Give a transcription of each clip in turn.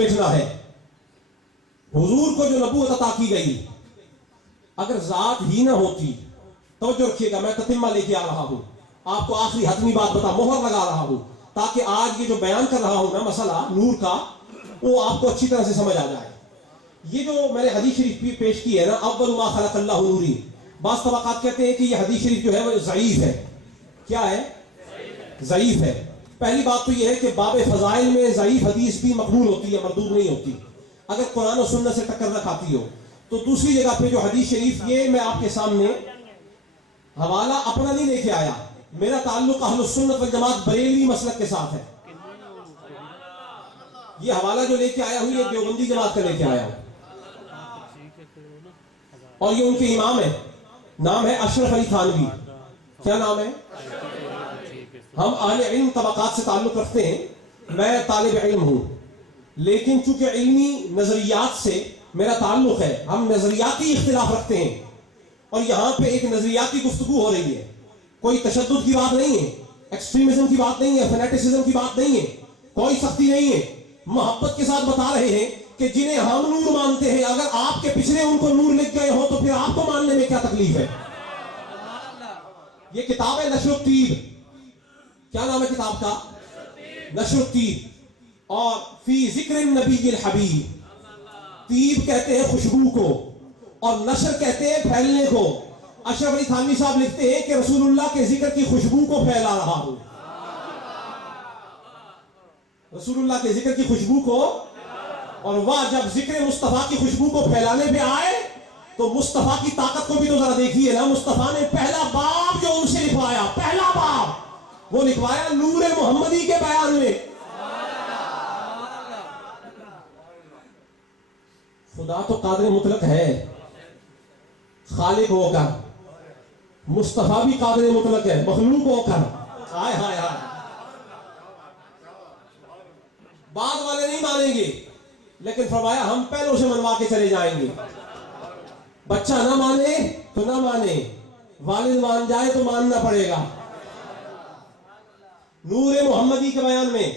سمیٹنا ہے. حضور کو جو نبوت عطا کی گئی اگر ذات ہی نہ ہوتی, توجہ رکھیے گا, میں تتمہ لے کے آ رہا ہوں, آپ کو آخری حتمی بات بتا, مہر لگا رہا ہوں تاکہ آج یہ جو بیان کر رہا ہوں نا مسئلہ نور کا, وہ آپ کو اچھی طرح سے سمجھ آ جائے. یہ جو میں نے حدیث شریف پیش کی ہے نا, اول ما خلق اللہ نوری, بعض طبقات کہتے ہیں کہ یہ حدیث شریف جو ہے وہ ضعیف ہے. کیا ہے؟ ضعیف ہے. پہلی بات تو یہ ہے کہ باب فضائل میں ضعیف حدیث بھی مقبول ہوتی ہے, مردود نہیں ہوتی اگر قرآن و سنت سے ٹکر نہ کھاتی ہو. تو دوسری جگہ پہ جو حدیث شریف, یہ میں آپ کے سامنے حوالہ اپنا نہیں لے کے آیا, میرا تعلق اہل السنت والجماعت بریلوی مسلک کے ساتھ ہے. یہ حوالہ جو لے کے آیا ہوں یہ دیوبندی جماعت کا لے کے آیا ہوں, اور یہ ان کے امام ہے, نام ہے اشرف علی تھانوی. کیا نام ہے؟ ہم اہل علم طبقات سے تعلق رکھتے ہیں, میں طالب علم ہوں, لیکن چونکہ علمی نظریات سے میرا تعلق ہے, ہم نظریاتی اختلاف رکھتے ہیں, اور یہاں پہ ایک نظریاتی گفتگو ہو رہی ہے. کوئی تشدد کی بات نہیں ہے, ایکسٹریمزم کی بات نہیں ہے, فینیٹسزم کی بات نہیں ہے, کوئی سختی نہیں ہے. محبت کے ساتھ بتا رہے ہیں کہ جنہیں ہم نور مانتے ہیں اگر آپ کے پچھلے ان کو نور لکھ گئے ہو تو پھر آپ کو ماننے میں کیا تکلیف ہے. یہ کتاب ہے نشر الطیب. کیا نام ہے کتاب کا؟ نشر الطیب. اور فی ذکر النبی الحبیب, طیب کہتے ہیں خوشبو کو اور نشر کہتے ہیں پھیلنے کو. اشرف علی تھانوی صاحب لکھتے ہیں کہ رسول اللہ کے ذکر کی خوشبو کو پھیلا رہا ہوں. رسول اللہ کے ذکر کی خوشبو کو, اور واہ جب ذکر مصطفیٰ کی خوشبو کو پھیلانے پہ آئے تو مصطفیٰ کی طاقت کو بھی تو ذرا دیکھیے نا. مصطفیٰ نے پہلا باب جو ان سے لکھوایا, پہلا باب وہ لکھوایا نور محمدی کے بیان میں. خدا تو قادر مطلق ہے, خالق ہو کر, مصطفیٰ بھی قادر مطلق ہے مخلوق ہو کر. ہائے ہائے ہائے, بعد والے نہیں مانیں گے, لیکن فرمایا ہم پہلوں سے منوا کے چلے جائیں گے. بچہ نہ مانے تو نہ مانے, والد مان جائے تو ماننا پڑے گا. نور محمدی کے بیان میں,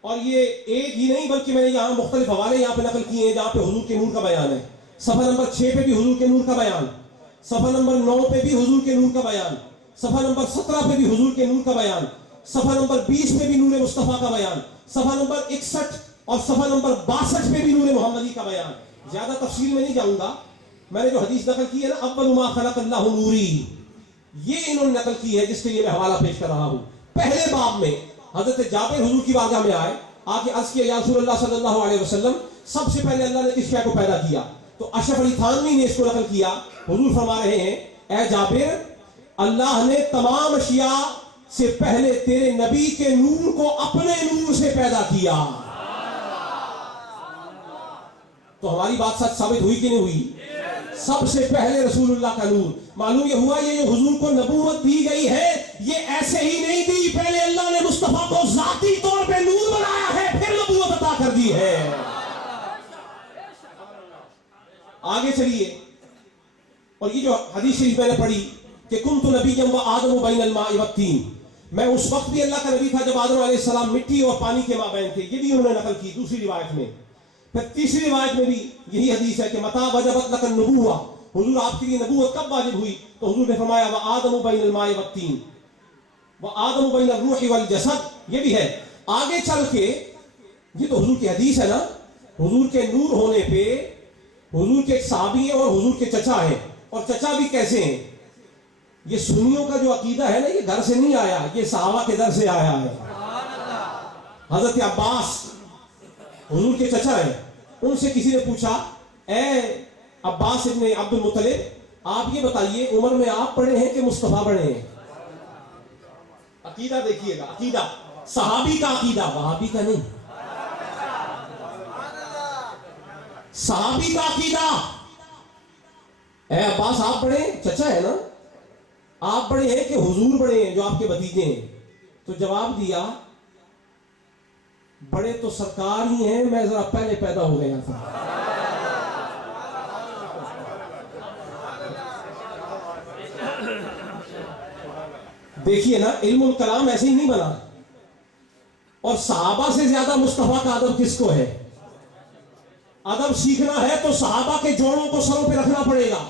اور یہ ایک ہی نہیں بلکہ میں نے یہاں مختلف حوالے یہاں پہ نقل کیے ہیں جہاں پہ حضور کے نور کا بیان ہے. صفحہ نمبر 6 پہ بھی حضور کے نور کا بیان, صفحہ نمبر 9 پہ بھی حضور کے نور کا بیان, صفحہ نمبر 17 پہ بھی حضور کے نور کا بیان, صفحہ نمبر 20 پہ بھی نور مصطفیٰ کا بیان, صفحہ نمبر 61 اور صفحہ نمبر 62 پہ بھی نور محمدی کا بیان. زیادہ تفصیل میں نہیں جاؤں گا. میں نے جو حدیث نقل کی ہے نا, اول ما خلق اللہ نوری, یہ انہوں نے نقل کی ہے جس کے لیے میں حوالہ پیش کر رہا ہوں. پہلے باب میں حضرت جابر حضور کی بارگاہ میں آئے, آ کے عرض کیا یا رسول اللہ صلی اللہ علیہ وسلم, سب سے پہلے اللہ نے کس شے کو پیدا کیا؟ تو اشرف علی تھانوی نے اس کو نقل کیا. حضور فرما رہے ہیں اے جابر, اللہ نے تمام اشیاء سے پہلے تیرے نبی کے نور کو اپنے نور سے پیدا کیا. تو ہماری بات سچ ثابت ہوئی کہ نہیں ہوئی؟ سب سے پہلے رسول اللہ کا نور. معلوم یہ ہوا یہ جو حضور کو نبوت دی گئی ہے یہ ایسے ہی نہیں دی, پہلے اللہ نے مصطفیٰ کو ذاتی طور پہ نور بنایا ہے, پھر نبوت عطا کر دی ہے. آگے چلیے, اور یہ جو حدیث شریف میں نے پڑھی کہ کنت نبیا وآدم بین الماء والطین, میں اس وقت بھی اللہ کا نبی تھا جب آدم علیہ السلام مٹی اور پانی کے مابین تھے. یہ بھی انہوں نے نقل کی دوسری روایت میں. پھر تیسری روایت میں بھی یہی حدیث ہے کہ متى وجبت لك النبوة, حضور آپ کے لیے نبوت کب واجب ہوئی؟ تو حضور نے فرمایا وآدم بین الماء والطین وآدم بین الروح والجسد. یہ بھی ہے. آگے چل کے یہ تو حضور کی حدیث ہے نا, حضور کے نور ہونے پہ حضور کے ایک صحابی ہیں اور حضور کے چچا ہیں, اور چچا بھی کیسے ہیں؟ یہ سنیوں کا جو عقیدہ ہے نا یہ گھر سے نہیں آیا, یہ صحابہ کے در سے آیا ہے. حضرت عباس حضور کے چچا ہیں, ان سے کسی نے پوچھا اے عباس ابن عبد المطلب, آپ یہ بتائیے عمر میں آپ بڑے ہیں کہ مصطفیٰ بڑے ہیں؟ عقیدہ دیکھیے گا, عقیدہ صحابی کا عقیدہ, وہابی کا نہیں, صحابی کا عقیدہ. اے عباس آپ بڑے ہیں, چچا ہے نا, آپ بڑے ہیں کہ حضور بڑے ہیں جو آپ کے بھتیجے ہیں؟ تو جواب دیا بڑے تو سرکار ہی ہیں, میں ذرا پہلے پیدا ہو گیا تھا. دیکھیے نا, علم الکلام ایسے ہی نہیں بنا. اور صحابہ سے زیادہ مصطفیٰ کا ادب کس کو ہے؟ ادب سیکھنا ہے تو صحابہ کے جوڑوں کو سروں پہ رکھنا پڑے گا,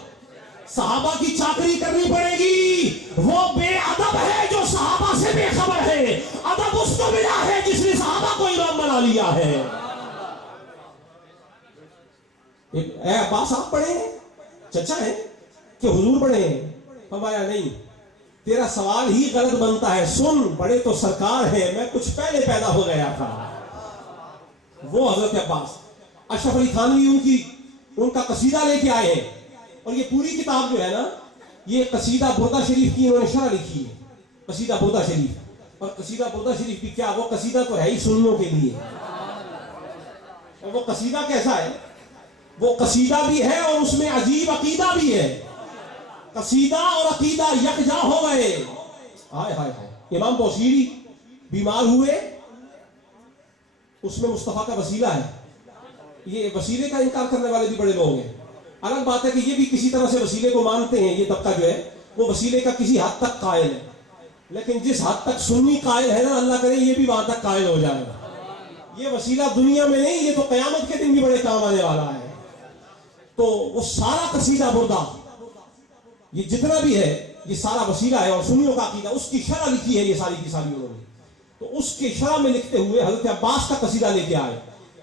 صحابہ کی چاکری کرنی پڑے گی. وہ بے ادب ہے جو صحابہ سے بے خبر ہے, ادب اس کو ملا ہے جس نے صحابہ کو امام بنا لیا ہے. اے عباس آپ پڑھے ہیں, چچا ہے کہ حضور پڑھے ہیں؟ فرمایا نہیں, تیرا سوال ہی غلط بنتا ہے, سن بڑے تو سرکار ہے, میں کچھ پہلے پیدا ہو گیا تھا. وہ حضرت عباس. اشرف علی تھانوی ان کا قصیدہ لے کے آئے ہیں, اور یہ پوری کتاب جو ہے نا, یہ قصیدہ بردہ شریف کی انہوں نے شرح لکھی ہے, قصیدہ بردہ شریف. اور قصیدہ بردہ شریف بھی کیا, وہ قصیدہ تو ہے ہی سننوں کے لیے. اور وہ قصیدہ کیسا ہے, وہ قصیدہ بھی ہے اور اس میں عجیب عقیدہ بھی ہے. قصیدہ اور عقیدہ یکجا ہو گئے. ہائے ہائے ہائے. امام بوصیری بیمار ہوئے, اس میں مصطفیٰ کا وسیلہ ہے. یہ وسیلے کا انکار کرنے والے بھی بڑے لوگ ہیں. الگ بات ہے کہ یہ بھی کسی طرح سے وسیلے کو مانتے ہیں, یہ طبقہ جو ہے وہ وسیلے کا کسی حد تک قائل ہے, لیکن جس حد تک سنی قائل ہے نا, اللہ کرے یہ بھی وہاں تک قائل ہو جائے گا. یہ وسیلہ دنیا میں نہیں, یہ تو قیامت کے دن بھی بڑے کام آنے والا ہے. تو وہ سارا قصیدہ بردہ, یہ جتنا بھی ہے یہ سارا وسیلہ ہے, اور سنیوں کا عقیدہ, اس کی شرح لکھی ہے یہ ساری کی ساری انہوں نے. تو اس کے شرح میں لکھتے ہوئے حضرت عباس کا قصیدہ لے کے آئے.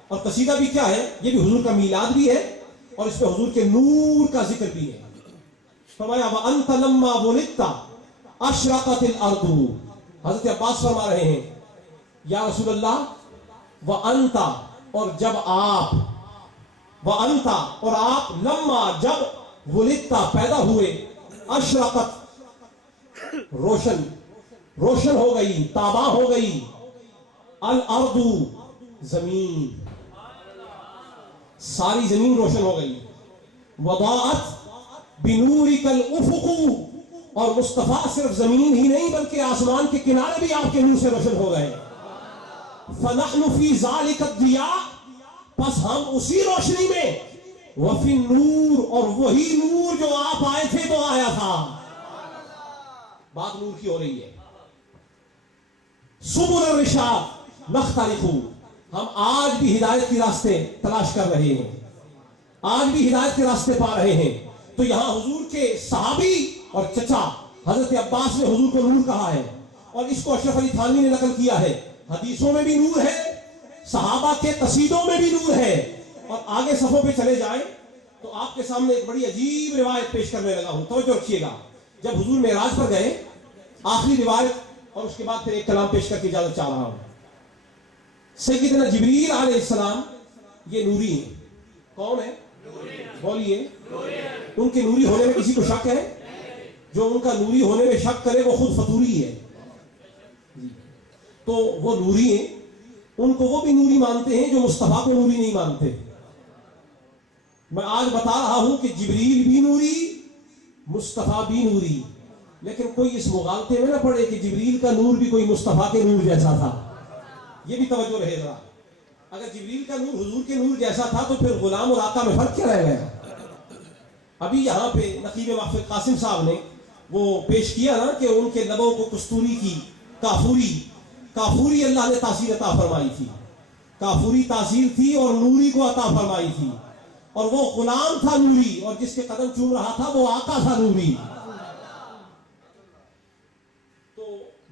اور قصیدہ بھی کیا ہے, یہ بھی حضور کا میلاد بھی ہے, اور اس پہ حضور کے نور کا ذکر بھی ہے. فرمایا وَأَنْتَ لَمَّا وُلِدْتَ أَشْرَقَتِ الْأَرْضُ. حضرت عباس فرما رہے ہیں یا رسول اللہ, وَأَنْتَ اور جب آپ, وَأَنْتَ اور آپ, لَمَّا جب, وُلِدْتَ پیدا ہوئے, اشرقت روشن ہو گئی, تاباں ہو گئی, الارض زمین, ساری زمین روشن ہو گئی, وضاءت بنورک الافق, اور مصطفیٰ صرف زمین ہی نہیں بلکہ آسمان کے کنارے بھی آپ کے نور سے روشن ہو گئے. فنحن فی ذالک الضیاء, پس ہم اسی روشنی میں, وفی النور اور وہی نور جو آپ آئے تھے تو آیا تھا. بات نور کی ہو رہی ہے. سبل الرشاد نختلف, ہم آج بھی ہدایت کے راستے تلاش کر رہے ہیں, آج بھی ہدایت کے راستے پا رہے ہیں. تو یہاں حضور کے صحابی اور چچا حضرت عباس نے حضور کو نور کہا ہے, اور اس کو اشرف علی تھانوی نے نقل کیا ہے. حدیثوں میں بھی نور ہے, صحابہ کے قصیدوں میں بھی نور ہے. اور آگے صفوں پہ چلے جائیں تو آپ کے سامنے ایک بڑی عجیب روایت پیش کرنے لگا ہوں, توجہ رکھیے گا. جب حضور معراج پر گئے, آخری روایت, اور اس کے بعد پھر ایک کلام پیش کر کے اجازت چاہ رہا ہوں. سیدنا جبریل علیہ السلام یہ نوری ہیں. کون ہے؟ بولیے. ان کے نوری ہونے میں کسی کو شک ہے؟ جو ان کا نوری ہونے میں شک کرے وہ خود فطوری ہے. تو وہ نوری ہیں, ان کو وہ بھی نوری مانتے ہیں جو مصطفیٰ کو نوری نہیں مانتے. میں آج بتا رہا ہوں کہ جبریل بھی نوری, مصطفیٰ بھی نوری, لیکن کوئی اس مغالطے میں نہ پڑے کہ جبریل کا نور بھی کوئی مصطفیٰ کے نور جیسا تھا. یہ بھی توجہ رہے ذرا. اگر جبریل کا نور حضور کے نور جیسا تھا تو پھر غلام اور آقا میں فرق کیا رہ گیا؟ ابھی یہاں پہ نقیب محفل قاسم صاحب نے وہ پیش کیا نا کہ ان کے لبوں کو کستوری کی کافوری اللہ نے تاثیر عطا فرمائی تھی. کافوری تاثیر تھی اور نوری کو عطا فرمائی تھی, اور وہ غلام تھا نوری, اور جس کے قدم چوم رہا تھا وہ آقا تھا نوری. تو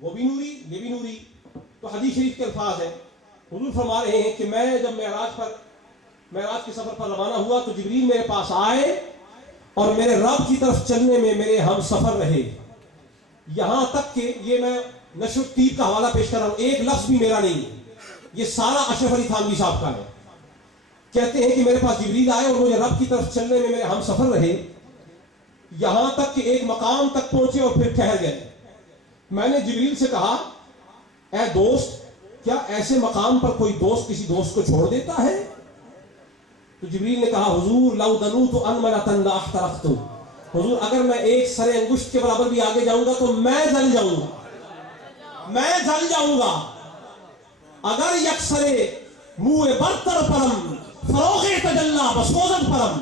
وہ بھی نوری, یہ بھی نوری. تو حدیث شریف کے الفاظ ہیں, حضور فرما رہے ہیں کہ میں جب معراج کے سفر پر روانہ ہوا تو جبریل میرے پاس آئے اور میرے رب کی طرف چلنے میں میرے ہم سفر رہے, یہاں تک کہ یہ میں نشر الطیب کا حوالہ پیش کر رہا ہوں, ایک لفظ بھی میرا نہیں, یہ سارا اشرف علی تھانوی صاحب کا ہے. کہتے ہیں کہ میرے پاس جبریل آئے اور مجھے رب کی طرف چلنے میں میرے ہم سفر رہے, یہاں تک کہ ایک مقام تک پہنچے اور پھر ٹھہر گئے. میں نے جبریل سے کہا, اے دوست, کیا ایسے مقام پر کوئی دوست کسی دوست کو چھوڑ دیتا ہے؟ تو جبریل نے کہا, حضور لو دنوت انملۃ لاحترقت, حضور اگر میں ایک سر انگشت کے برابر بھی آگے جاؤں گا تو میں جل جاؤں گا, میں جل جاؤں گا. اگر یک سرے منہ برتر پرم فروغ تجلا بسوزن پرم.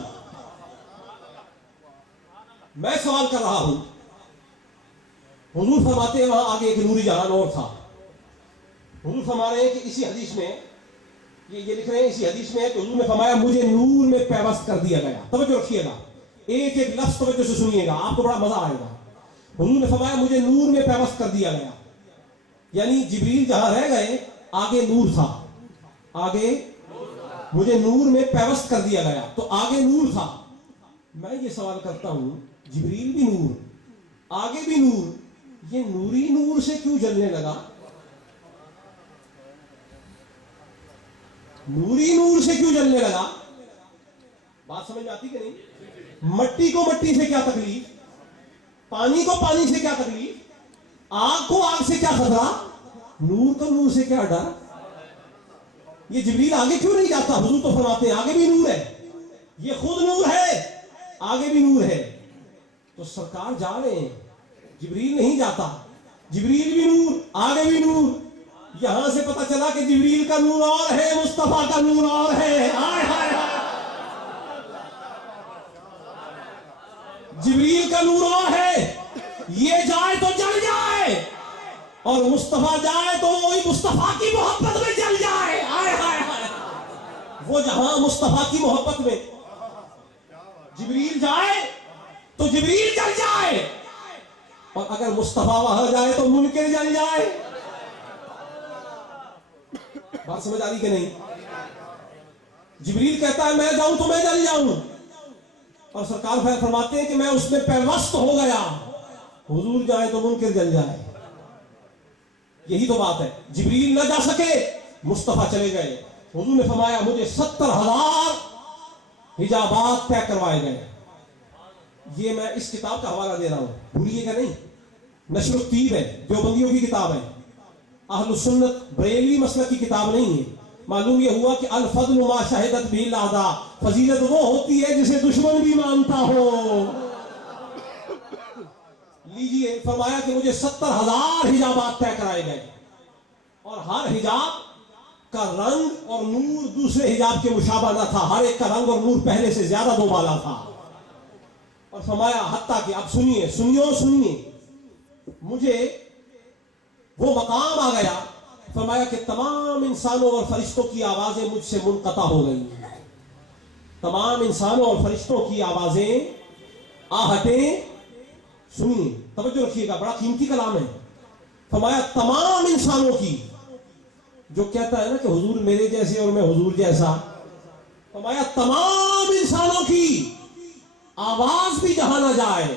میں سوال کر رہا ہوں, حضور فرماتے ہیں وہاں آگے ایک نوری جہان اور تھا. حضور فرما رہے ہیں کہ اسی حدیث میں یہ لکھ رہے ہیں اسی حدیث میں ہے کہ حضور نے فرمایا مجھے نور میں پیوست کر دیا گیا. توجہ رکھیے گا, ایک ایک لفظ توجہ سے سنیے گا, آپ کو بڑا مزہ آئے گا. حضور نے فرمایا مجھے نور میں پیوست کر دیا گیا, یعنی جبریل جہاں رہ گئے آگے نور تھا, آگے مجھے نور میں پیوست کر دیا گیا, تو آگے نور تھا. میں یہ سوال کرتا ہوں, جبریل بھی نور, آگے بھی نور, یہ نوری نور سے کیوں جلنے لگا؟ نوری نور سے کیوں جلنے لگا؟ بات سمجھ آتی کہ نہیں؟ مٹی کو مٹی سے کیا تکلیف, پانی کو پانی سے کیا تکلیف, آگ کو آگ سے کیا خطرہ, نور کو نور سے کیا ڈر؟ یہ جبریل آگے کیوں نہیں جاتا؟ حضور تو فرماتے ہیں آگے بھی نور ہے, یہ خود نور ہے, آگے بھی نور ہے. تو سرکار جا رہے ہیں, جبریل نہیں جاتا, جبریل بھی نور, آگے بھی نور. یہاں سے پتہ چلا کہ جبریل کا نور اور ہے, مصطفیٰ کا نور اور ہے. آئے ہائے ہائے, جبریل کا نور اور ہے, یہ جائے تو جل جائے, اور مصطفیٰ جائے تو وہی مصطفیٰ کی محبت میں جل جائے. آئے ہائے ہائے, وہ جہاں مصطفیٰ کی محبت میں جبریل جائے تو جبریل جل جائے, اور اگر مصطفیٰ وہاں جائے تو منکر جل جائے. بات سمجھ آ رہی کہ نہیں؟ جبریل کہتا ہے میں جاؤں تو میں جل جاؤں, اور سرکار فرماتے ہیں کہ میں اس میں پیوست ہو گیا. حضور جائے تو منکر جل جائے. یہی تو بات ہے, جبریل نہ جا سکے, مصطفیٰ چلے گئے. حضور نے فرمایا مجھے 70,000 حجابات طے کروائے گئے. یہ میں اس کتاب کا حوالہ دے رہا ہوں, بھولیے گا نہیں. نشر الطیب ہے, دیوبندیوں کی کتاب ہے, اہل السنت بریلوی مسلک کی کتاب نہیں ہے. معلوم یہ ہوا کہ الفضل ما شہدت بھی الاعداء, فضیلت وہ ہوتی ہے جسے دشمن بھی مانتا ہو. لیجئے, فرمایا کہ مجھے 70,000 حجابات طے کرائے گئے, اور ہر حجاب کا رنگ اور نور دوسرے حجاب کے مشابہ نہ تھا, ہر ایک کا رنگ اور نور پہلے سے زیادہ دو بالا تھا. اور فرمایا حتیٰ کہ اب سنیے, مجھے وہ مقام آ گیا, فرمایا کہ تمام انسانوں اور فرشتوں کی آوازیں مجھ سے منقطع ہو گئی. تمام انسانوں اور فرشتوں کی آوازیں, آہٹیں, سنیے توجہ رکھیے گا, بڑا قیمتی کلام ہے. فرمایا تمام انسانوں کی, جو کہتا ہے نا کہ حضور میرے جیسے اور میں حضور جیسا, فرمایا تمام انسانوں کی آواز بھی جہاں نہ جائے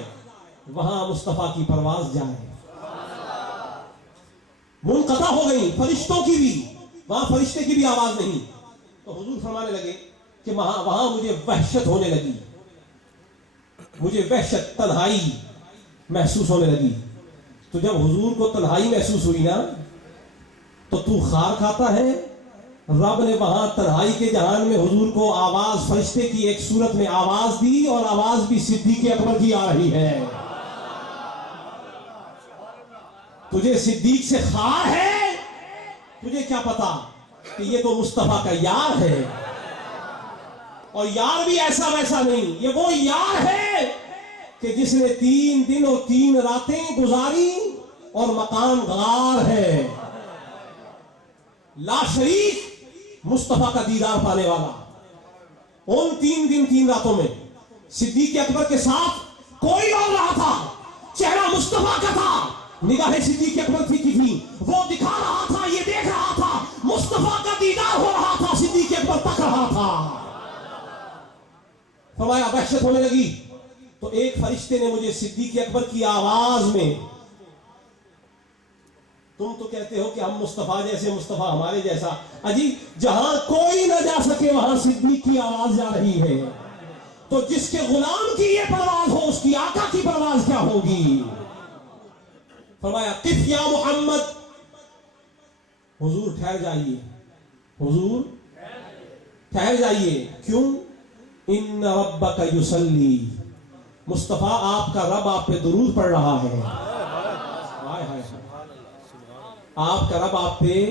وہاں مصطفیٰ کی پرواز جائے. منقطع ہو گئی فرشتوں کی بھی, وہاں فرشتے کی بھی آواز نہیں. تو حضور فرمانے لگے کہ وہاں مجھے وحشت ہونے لگی, مجھے وحشت, تنہائی محسوس ہونے لگی. تو جب حضور کو تنہائی محسوس ہوئی نا, تو خار کھاتا ہے. رب نے وہاں تنہائی کے جہان میں حضور کو آواز فرشتے کی ایک صورت میں آواز دی, اور آواز بھی صدیق اکبر کی آ رہی ہے. تجھے صدیق سے خار ہے, تجھے کیا پتا کہ یہ تو مصطفیٰ کا یار ہے. اور یار بھی ایسا ویسا نہیں, یہ وہ یار ہے کہ جس نے 3 دن اور 3 راتیں گزاری اور مقام غار ہے. لا شریک مصطفیٰ کا دیدار پانے والا. ان 3 دن 3 راتوں میں صدیق اکبر کے ساتھ کوئی اور رہا تھا, چہرہ مصطفیٰ کا تھا, نگاہیں صدیق اکبر کی تھی, وہ دکھا رہا تھا, یہ دیکھ رہا تھا, مصطفیٰ کا دیدار ہو رہا تھا, صدیق اکبر تک رہا تھا. فرمایا وحشت ہونے لگی. تو ایک فرشتے نے مجھے صدیق اکبر کی آواز میں, تم تو کہتے ہو کہ ہم مصطفیٰ جیسے, مصطفیٰ ہمارے جیسا, اجی جہاں کوئی نہ جا سکے وہاں صدیق کی آواز جا رہی ہے. تو جس کے غلام کی یہ پرواز ہو, اس کی آقا کی پرواز کیا ہوگی. فرمایا قف یا محمد, حضور ٹھہر جائیے, حضور ٹھہر جائیے. کیوں؟ ان ربک یصلی, مصطفیٰ آپ کا رب آپ پہ درود پڑھ رہا ہے. آپ کا رب آپ پہ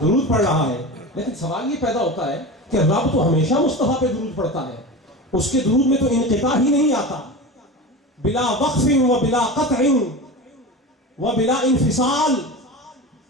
درود پڑھ رہا ہے. لیکن سوال یہ پیدا ہوتا ہے کہ رب تو ہمیشہ مصطفیٰ پہ درود پڑھتا ہے, اس کے درود میں تو انقطاع ہی نہیں آتا. بلا وقف و بلا قطع و بلا انفصال,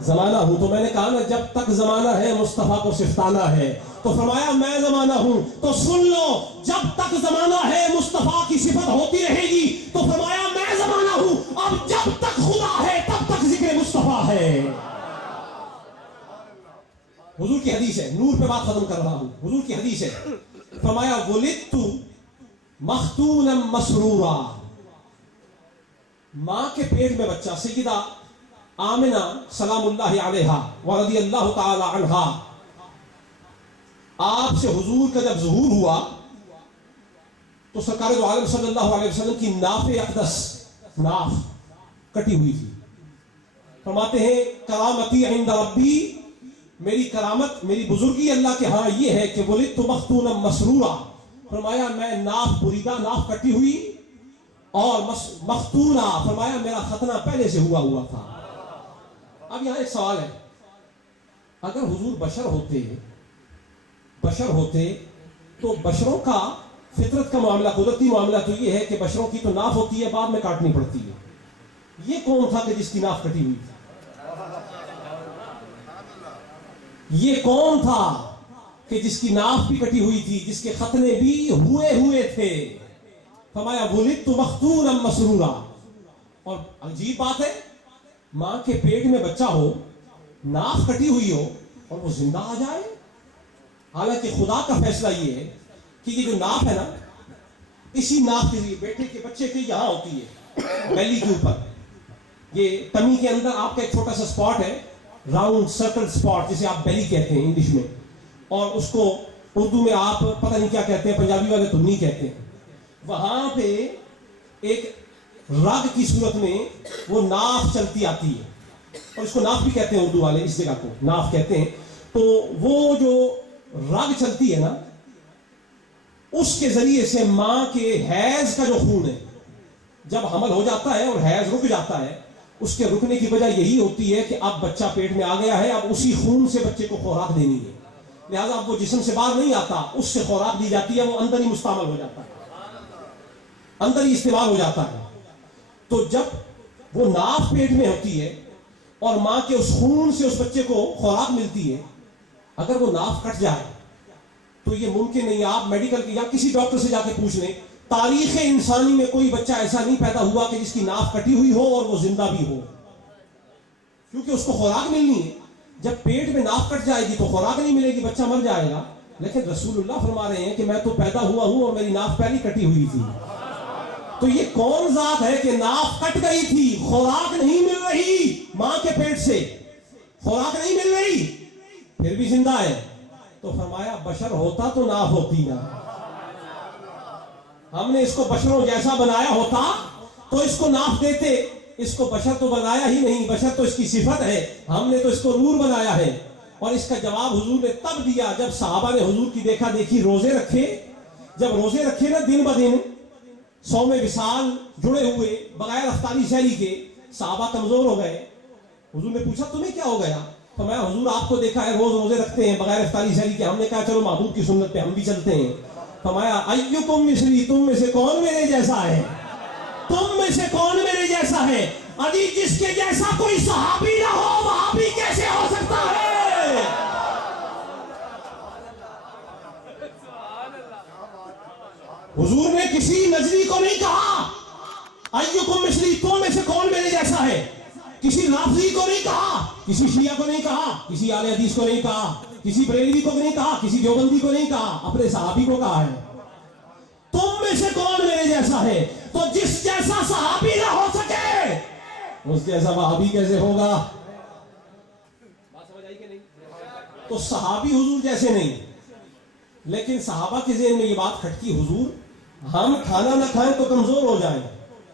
زمانہ ہوں. تو میں نے کہا نا جب تک زمانہ ہے مصطفیٰ کو صفتانہ ہے. تو فرمایا میں زمانہ ہوں. تو سن لو جب تک زمانہ ہے مصطفیٰ کی صفت ہوتی رہے گی. تو فرمایا میں زمانہ ہوں. اب جب تک خدا ہے تب تک ذکر مصطفیٰ ہے. حضور کی حدیث ہے, نور پہ بات ختم کر رہا ہوں. حضور کی حدیث ہے, فرمایا ولدت مختونا مسرورا. ماں کے پیٹ میں بچہ سیدہ آمنہ سلام اللہ علیہا ورضی اللہ تعالی عنہا, آپ سے حضور کا جب ظہور ہوا تو سرکار دو عالم صلی اللہ علیہ وسلم کی ناف اقدس, ناف کٹی ہوئی تھی. فرماتے ہیں کرامتی عند ربی, میری کرامت میری بزرگی اللہ کے ہاں یہ ہے کہ ولدت مختونا مسرورا. فرمایا میں ناف بریدہ, ناف کٹی ہوئی, اور مختونہ فرمایا میرا ختنہ پہلے سے ہوا تھا. اب یہاں ایک سوال ہے, اگر حضور بشر ہوتے تو بشروں کا فطرت کا معاملہ, قدرتی معاملہ تو یہ ہے کہ بشروں کی تو ناف ہوتی ہے, بعد میں کاٹنی پڑتی ہے. یہ کون تھا کہ جس کی ناف کٹی ہوئی تھی؟ یہ کون تھا کہ جس کی ناف بھی کٹی ہوئی تھی, جس کے ختنے بھی ہوئے تھے؟ فرمایا ولدت مختونا مسرورا. اور عجیب بات ہے, ماں کے پیٹ میں بچہ ہو, ناف کٹی ہوئی ہو, اور وہ زندہ آ جائے. حالانکہ خدا کا فیصلہ یہ ہے کہ یہ جو ناف ہے نا, اسی ناف کے ذریعے بیٹے کے بچے کے یہاں ہوتی ہے بیلی کے اوپر, یہ تمی کے اندر آپ کا ایک چھوٹا سا اسپاٹ ہے, راؤنڈ سرکل اسپاٹ جسے آپ بیلی کہتے ہیں انگلش میں, اور اس کو اردو میں آپ پتہ نہیں کیا کہتے ہیں, پنجابی والے تنی کہتے ہیں. وہاں پہ ایک رگ کی صورت میں وہ ناف چلتی آتی ہے, اور اس کو ناف بھی کہتے ہیں اردو والے, اس جگہ کو ناف کہتے ہیں. تو وہ جو رگ چلتی ہے نا, اس کے ذریعے سے ماں کے حیض کا جو خون ہے, جب حمل ہو جاتا ہے اور حیض رک جاتا ہے, اس کے رکنے کی وجہ یہی ہوتی ہے کہ اب بچہ پیٹ میں آ گیا ہے, اب اسی خون سے بچے کو خوراک دینی ہے. لہذا اب وہ جسم سے باہر نہیں آتا, اس سے خوراک دی جاتی ہے, وہ اندر ہی مستعمل ہو جاتا ہے, اندر ہی استعمال ہو جاتا ہے. تو جب وہ ناف پیٹ میں ہوتی ہے اور ماں کے اس خون سے اس بچے کو خوراک ملتی ہے, اگر وہ ناف کٹ جائے تو یہ ممکن نہیں. آپ میڈیکل یا کسی ڈاکٹر سے جا کے پوچھ لیں, تاریخ انسانی میں کوئی بچہ ایسا نہیں پیدا ہوا کہ جس کی ناف کٹی ہوئی ہو اور وہ زندہ بھی ہو, کیونکہ اس کو خوراک ملنی ہے. جب پیٹ میں ناف کٹ جائے گی تو خوراک نہیں ملے گی, بچہ مر جائے گا. لیکن رسول اللہ فرما رہے ہیں کہ میں تو پیدا ہوا ہوں اور میری ناف پہلی کٹی ہوئی تھی. تو یہ کون ذات ہے کہ ناف کٹ گئی تھی, خوراک نہیں مل رہی, ماں کے پیٹ سے خوراک نہیں مل رہی, پھر بھی زندہ ہے؟ تو فرمایا بشر ہوتا تو ناف ہوتی نا, ہم نے اس کو بشروں جیسا بنایا ہوتا تو اس کو ناف دیتے. اس کو بشر تو بنایا ہی نہیں, بشر تو اس کی صفت ہے, ہم نے تو اس کو نور بنایا ہے. اور اس کا جواب حضور نے تب دیا جب صحابہ نے حضور کی دیکھا دیکھی روزے رکھے. جب روزے رکھے نا دن بدن صوم وصال جڑے ہوئے بغیر افطاری سحری کے, صحابہ کمزور ہو گئے. حضور نے پوچھا تمہیں کیا ہو گیا؟ فرمایا حضور آپ کو دیکھا ہے روز روزے رکھتے ہیں بغیر افطاری سحری کے. ہم نے کہا چلو محبوب کی سنت پہ ہم بھی چلتے ہیں. فرمایا ایکم مثلی, تم میں سے کون میرے جیسا ہے؟ تم میں سے کون میرے جیسا ہے؟ ابھی جس کے جیسا کوئی صحابی نہ ہو وہابی کیسے ہو سکتا ہے؟ حضور نے کسی نجری کو نہیں کہا ایکم مثلی, تم میں سے کون میرے جیسا ہے. کسی رافضی کو نہیں کہا, کسی شیعہ کو نہیں کہا, کسی اہل حدیث کو نہیں کہا, کسی بریلوی کو نہیں کہا, کسی دیوبندی کو نہیں کہا, اپنے صحابی کو کہا ہے تم میں سے کون میرے جیسا ہے. تو جس جیسا صحابی نہ ہو سکے اس جیسا وہابی کیسے ہوگا؟ بات سمجھ آئی کہ نہیں؟ تو صحابی حضور جیسے نہیں, لیکن صحابہ کے ذہن میں یہ بات کھٹکی, حضور ہم کھانا نہ کھائیں تو کمزور ہو جائیں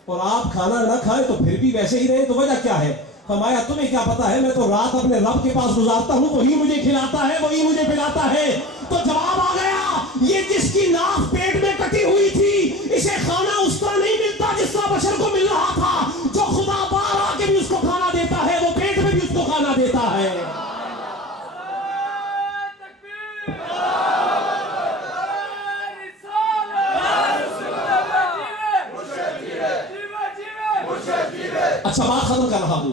اور آپ کھانا نہ کھائیں تو پھر بھی ویسے ہی رہیں, تو وجہ کیا ہے؟ فرمایا تمہیں کیا پتا ہے, میں تو رات اپنے رب کے پاس گزارتا ہوں, وہی مجھے کھلاتا ہے, وہی مجھے پلاتا ہے. تو جواب آ گیا, یہ جس کی ناف پیٹ میں کٹی ہوئی تھی اسے کھانا اس طرح نہیں ملتا جس طرح بشر کو مل رہا تھا. جو خدا باہر آ کے بھی اس کو کھانا دیتا ہے وہ پیٹ میں بھی اس کو کھانا دیتا ہے. اچھا بات ختم کر رہا ہوں.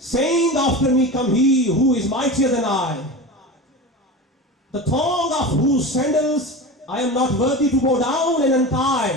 saying after me come he who is mightier than I, the thong of whose sandals I am not worthy to go down and untie।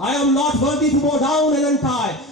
I am not worthy to go down and untie।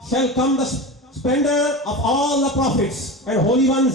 shall come the splendor of all the prophets and holy ones।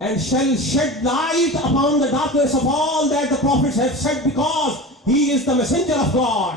and shall shed light upon the darkness of all that the prophets have said because he is the messenger of God।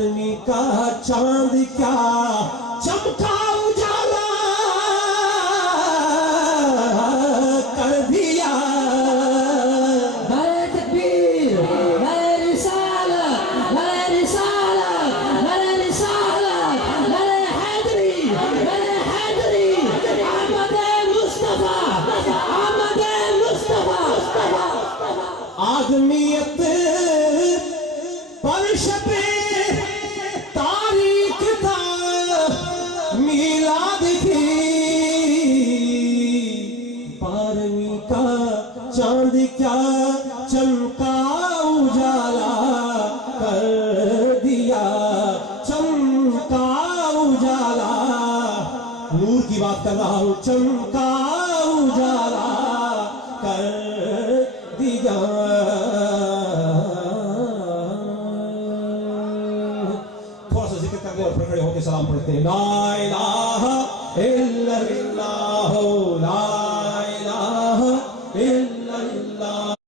12ویں کا چاند کیا چمکا اجالا کر دیا نعرہ تکبیر نعرہ رسالت نعرہ رسالت نعرہ رسالت نعرہ حیدری احمد مصطفیٰ احمد مصطفیٰ آدمیت پر شب تاریخ تھا میلاد کی 12ویں کا چاند کیا چمکا اجالا کر دیا چمکا اجالا نور کی بات کر رہا ہوں چمکا اجالا کر دیا تھوڑا سا ذکر کر دیں اور پھر کھڑے ہو کے سلام پڑھتے ہیں لا الہ